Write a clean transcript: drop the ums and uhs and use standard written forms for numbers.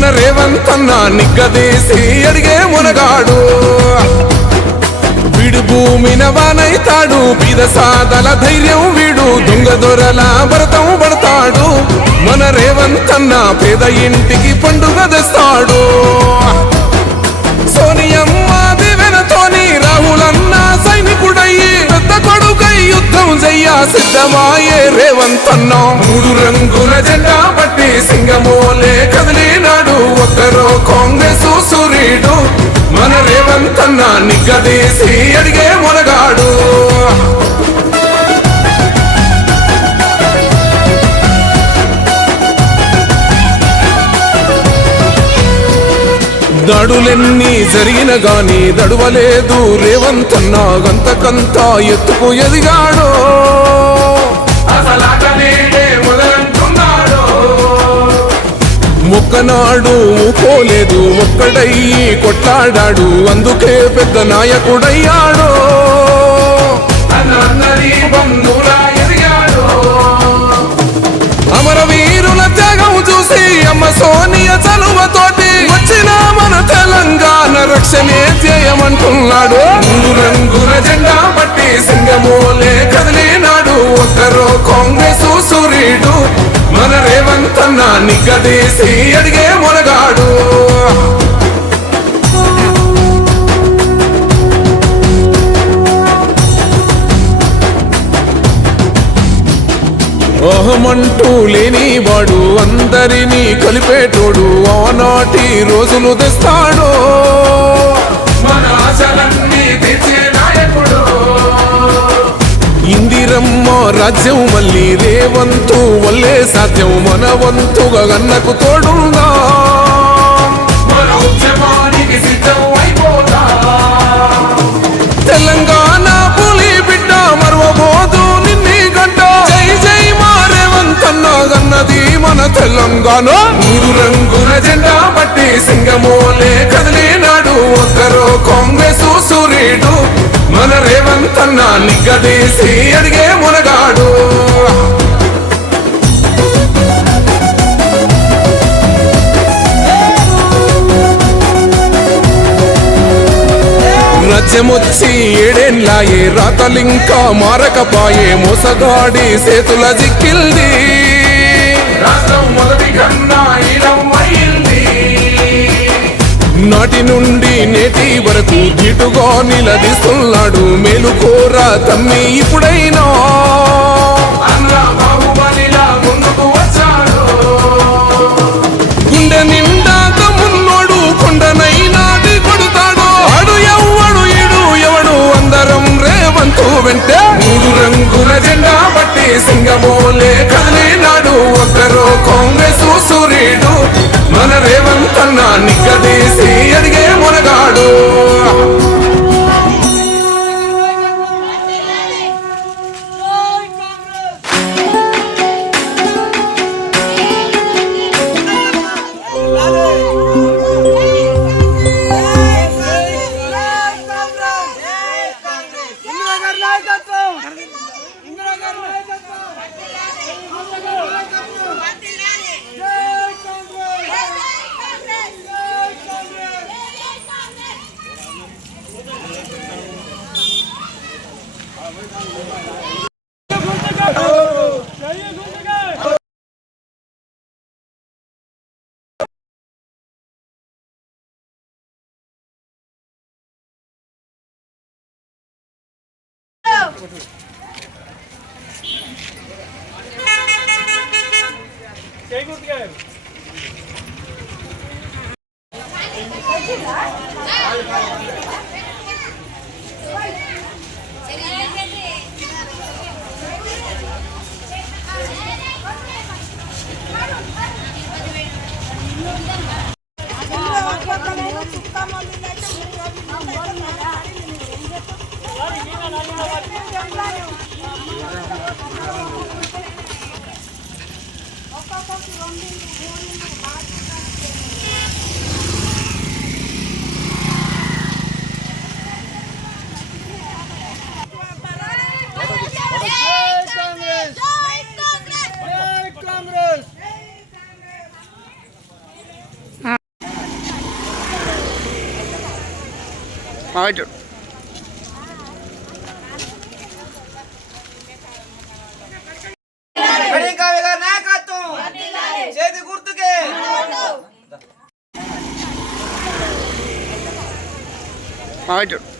మన రేవంత్ అన్న నిగ్గదీసి అడిగే మునగాడు. వీడు భూమిన వానైతాడు, బీద సాదల ధైర్యం వీడు, దొంగ దొరల భరతం పడతాడు. మన రేవంత్ అన్న పేద ఇంటికి పండుగ తెస్తాడు. సోనియమ్మ దివెనతోని రాహులన్న సైనికుడయ్యి పెద్ద కొడుకై యుద్ధం చెయ్య సిద్ధమాయే రేవంత్ అన్న. 3 రంగుల జెండా పట్టి సింగమోలే కదిలినాడు, ఒక్కరో కాంగ్రెస్ సూర్యుడు. మన రేవంత్ అన్న నిగ్గదీసి అడిగే మునగాడు. దాడులెన్ని జరిగిన గాని దడువలేదు రేవంత్ అన్న, గంతకంతా ఎత్తుకు ఎదిగాడు. మొక్కనాడు ఊకోలేదు, ఒక్కడయ్యి కొట్లాడాడు, అందుకే పెద్ద నాయకుడయ్యాడు. అమరవీరుల త్యాగం చూసి అమ్మ సోనియ చలువతోటి వచ్చిన మన తెలంగాణ రక్షణే చేయమంటున్నాడు. 3 రంగుల జెండా పట్టి సింగమోలే కదిలినాడు, ఒక్కరో కాంగ్రెస్ సూర్యుడు. మన రేవంత్ అన్న నిగ్గదీసి అడిగే మునగాడు. అహమంటూ లేనివాడు, అందరినీ కలిపేటోడు, ఆనాటి రోజులు తెస్తాడు. మన ఆశలన్నీ తెచ్చే నాయకుడు. ఇందిరమ్మ రాజ్యం మళ్ళీ రేవంతు వల్లే సాధ్యం, మన వంతుగా గన్నకు తోడుందా. తెలంగాణ పులి బిడ్డ మరవబోదు నిన్ని గంట. జై జై మా రేవంత్ అన్న గన్నది మన తెలంగాణ. 3 రంగుల జెండా పట్టి సింగమోలే కదిలినాడు, ఒక్కరో కాంగ్రెస్ సూర్యుడు. మన రేవంత్ అన్న నిగ్గదీసి అడిగే మునగాడు. రాజ్యమొచ్చి 7 ఏళ్ళాయే, రాతలింకా మారకపాయే, మోసగాడి చేతుల జిక్కిల్ది. రాష్ట్రం మొదటి కన్నా ఇలమైంది. నాటి నుండి నేటి వరకు ధీటుగా నిలదీస్తున్నాడు, మేలుకోర తమ్మి ఇప్పుడైనా. ముందుకు వచ్చాడు, గుండె నిండా తమ్మున్నోడు, కొండనైనా కొడుతాడు. అడు ఎవ్వడు ఇడు ఎవడు, అందరం రేవంతు వెంటే. 3 రంగుల జెండా పట్టి సింగమోలే కదిలినాడు, ఒక్కరో కాంగ్రెస్ సూర్యుడు. మన రేవంత్ అన్న నిగ్గదీసి అడిగే మునగాడు. చేతి గుర్తుకే మాట్లాడు